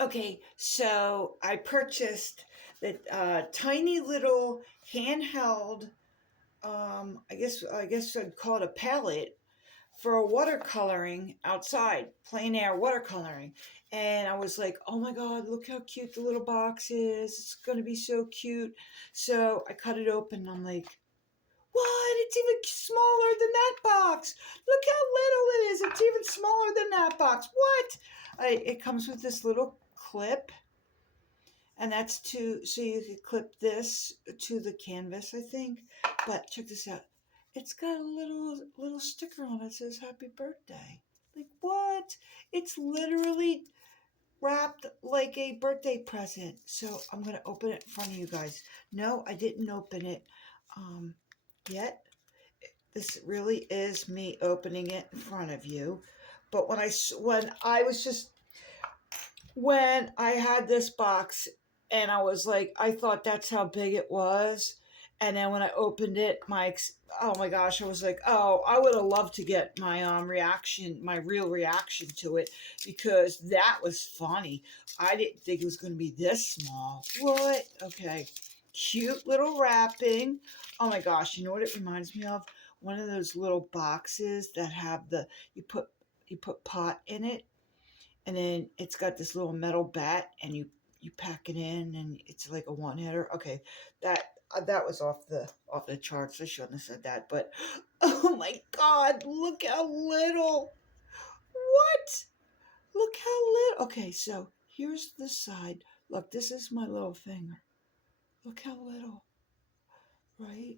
Okay, so I purchased the tiny little handheld. I guess I'd call it a palette for watercoloring outside, plein air watercoloring. And I was like, oh my God, look how cute the little box is. It's going to be so cute. So I cut it open and I'm like, what? It's even smaller than that box. Look how little it is. It's even smaller than that box. What? It comes with this little clip, and that's so you could clip this to the canvas, I think. But check this out. It's got a little sticker on it that says happy birthday. Like what? It's literally wrapped like a birthday present. So I'm gonna open it in front of you guys. No, I didn't open it yet. This really is me opening it in front of you. But when I had this box and I was like, I thought that's how big it was. And then when I opened it, oh my gosh, I was like, oh, I would have loved to get my reaction, my real reaction to it, because that was funny. I didn't think it was going to be this small. What? Okay, cute little wrapping. Oh my gosh, you know what it reminds me of? One of those little boxes that have you put you put pot in it, and then it's got this little metal bat, and you pack it in, and it's like a one hitter. Okay, that was off the charts. I shouldn't have said that, but oh my God, look how little. What? Look how little. Okay, so here's the side. Look, this is my little finger. Look how little, right?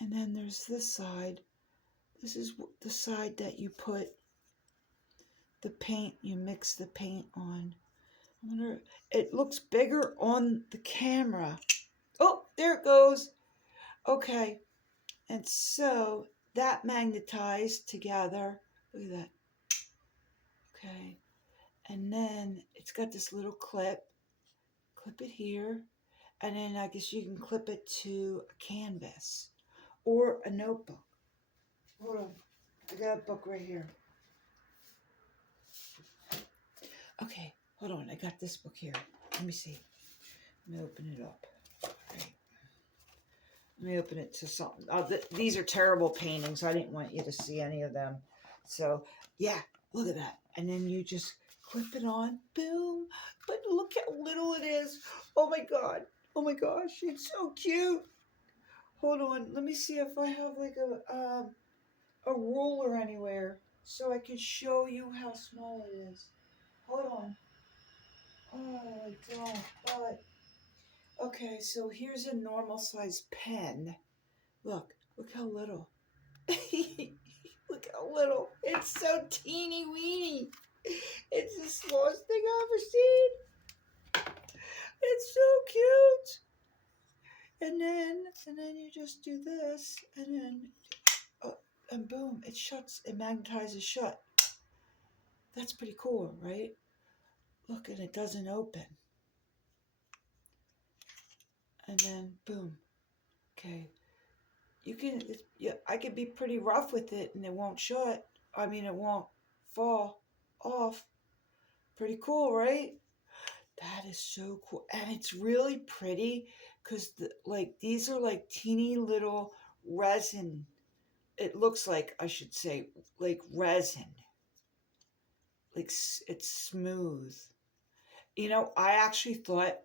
And then there's this side. This is the side that you put the paint. You mix the paint on. I wonder, it looks bigger on the camera. Oh, there it goes. Okay. And so that magnetized together. Look at that. Okay. And then it's got this little clip. Clip it here. And then I guess you can clip it to a canvas or a notebook. Hold on. I got a book right here. Okay. Hold on. I got this book here. Let me see. Let me open it up. Okay. Let me open it to something. These are terrible paintings. I didn't want you to see any of them. So, yeah, look at that. And then you just clip it on. Boom. But look how little it is. Oh, my God. Oh, my gosh. It's so cute. Hold on. Let me see if I have like a ruler anywhere so I can show you how small it is. Hold on. Oh, I don't. But, okay, so here's a normal size pen. Look how little. Look how little. It's so teeny weeny. It's the smallest thing I've ever seen. It's so cute. And then you just do this, and then and boom, it shuts. It magnetizes shut. That's pretty cool, right? Look, and it doesn't open. And then boom. Okay, you can. Yeah, I could be pretty rough with it, and it won't shut. I mean, it won't fall off. Pretty cool, right? That is so cool. And it's really pretty because like these are like teeny little resin. It looks like, I should say, like resin. Like it's smooth. I actually thought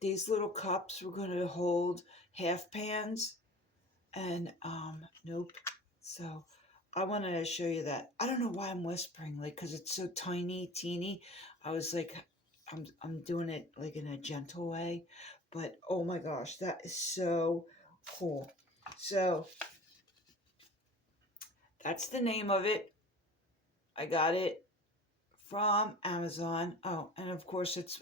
these little cups were going to hold half pans, and nope. So I wanted to show you that. I don't know why I'm whispering, like, because it's so tiny, teeny. I was like, I'm doing it like in a gentle way, but oh my gosh, that is so cool. So that's the name of it. I got it from Amazon. Oh, and of course it's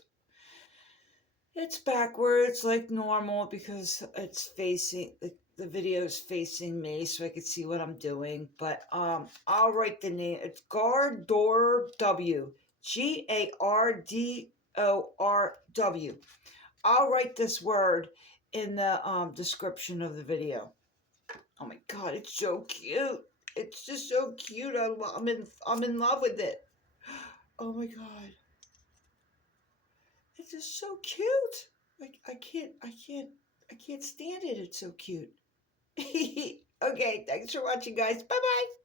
backwards like normal because it's facing the video is facing me so I could see what I'm doing. But I'll write the name. It's Gardor W. Gardorw. I'll write this word in the description of the video. Oh my God, it's so cute. It's just so cute. I'm in love with it. Oh my God. it's just so cute. Like I can't stand it. It's so cute. Okay, thanks for watching, guys. Bye bye.